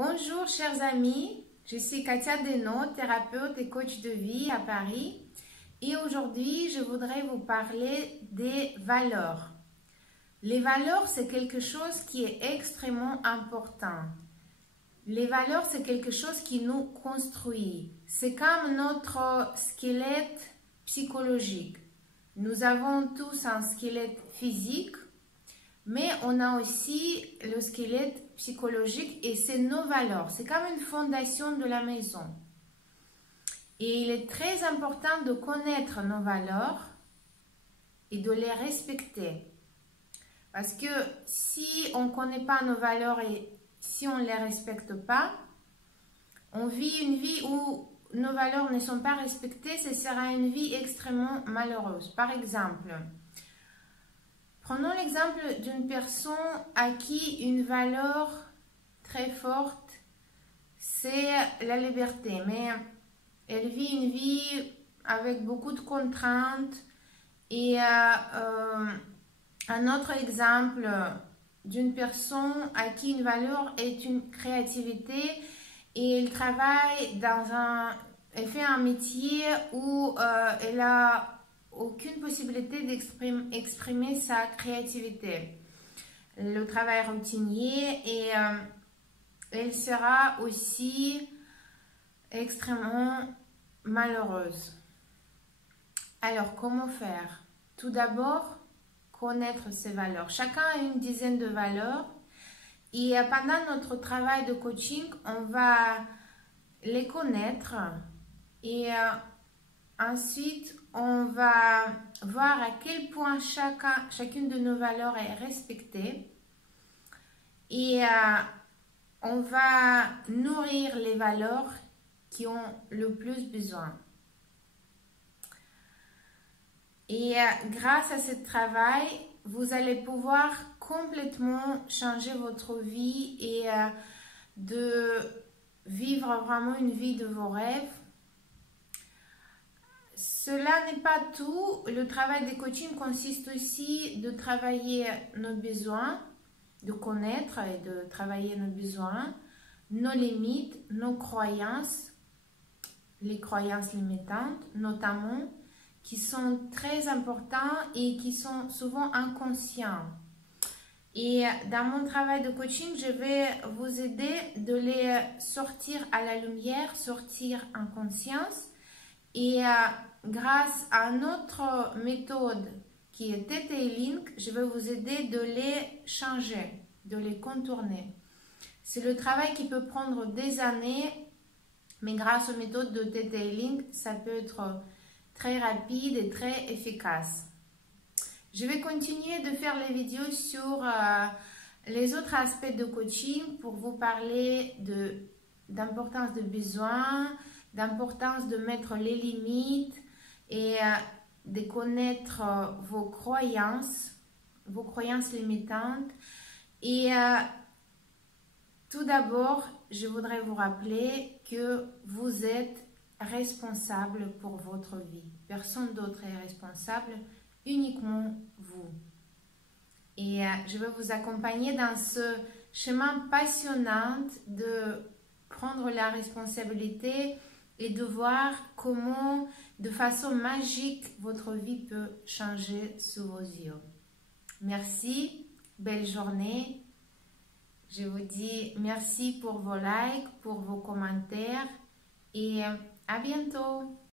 Bonjour chers amis, je suis Katia Denot, thérapeute et coach de vie à Paris et aujourd'hui je voudrais vous parler des valeurs. Les valeurs c'est quelque chose qui est extrêmement important. Les valeurs c'est quelque chose qui nous construit. C'est comme notre squelette psychologique. Nous avons tous un squelette physique, mais on a aussi le squelette psychologique et c'est nos valeurs. C'est comme une fondation de la maison. Et il est très important de connaître nos valeurs et de les respecter. Parce que si on ne connaît pas nos valeurs et si on ne les respecte pas, on vit une vie où nos valeurs ne sont pas respectées, ce sera une vie extrêmement malheureuse. Par exemple, prenons l'exemple d'une personne à qui une valeur très forte, c'est la liberté. Mais elle vit une vie avec beaucoup de contraintes. Et un autre exemple d'une personne à qui une valeur est une créativité et elle travaille elle fait un métier où elle a aucune possibilité d'exprimer sa créativité. Le travail routinier et elle sera aussi extrêmement malheureuse. Alors, comment faire? Tout d'abord, connaître ses valeurs. Chacun a une dizaine de valeurs et pendant notre travail de coaching, on va les connaître et ensuite, on va voir à quel point chacune de nos valeurs est respectée et on va nourrir les valeurs qui ont le plus besoin. Et grâce à ce travail, vous allez pouvoir complètement changer votre vie et de vivre vraiment une vie de vos rêves. Cela n'est pas tout. Le travail de coaching consiste aussi de travailler nos besoins, de connaître et de travailler nos besoins, nos limites, nos croyances, les croyances limitantes notamment, qui sont très importants et qui sont souvent inconscients. Et dans mon travail de coaching, je vais vous aider de les sortir à la lumière, sortir en conscience. Et grâce à notre méthode qui est Detailing, je vais vous aider de les changer, de les contourner. C'est le travail qui peut prendre des années, mais grâce aux méthodes de Detailing, ça peut être très rapide et très efficace. Je vais continuer de faire les vidéos sur les autres aspects de coaching pour vous parler d'importance de besoin, d'importance de mettre les limites et de connaître vos croyances limitantes. Et tout d'abord, je voudrais vous rappeler que vous êtes responsable pour votre vie. Personne d'autre est responsable, uniquement vous. Et je vais vous accompagner dans ce chemin passionnant de prendre la responsabilité et de voir comment, de façon magique, votre vie peut changer sous vos yeux. Merci, belle journée. Je vous dis merci pour vos likes, pour vos commentaires et à bientôt.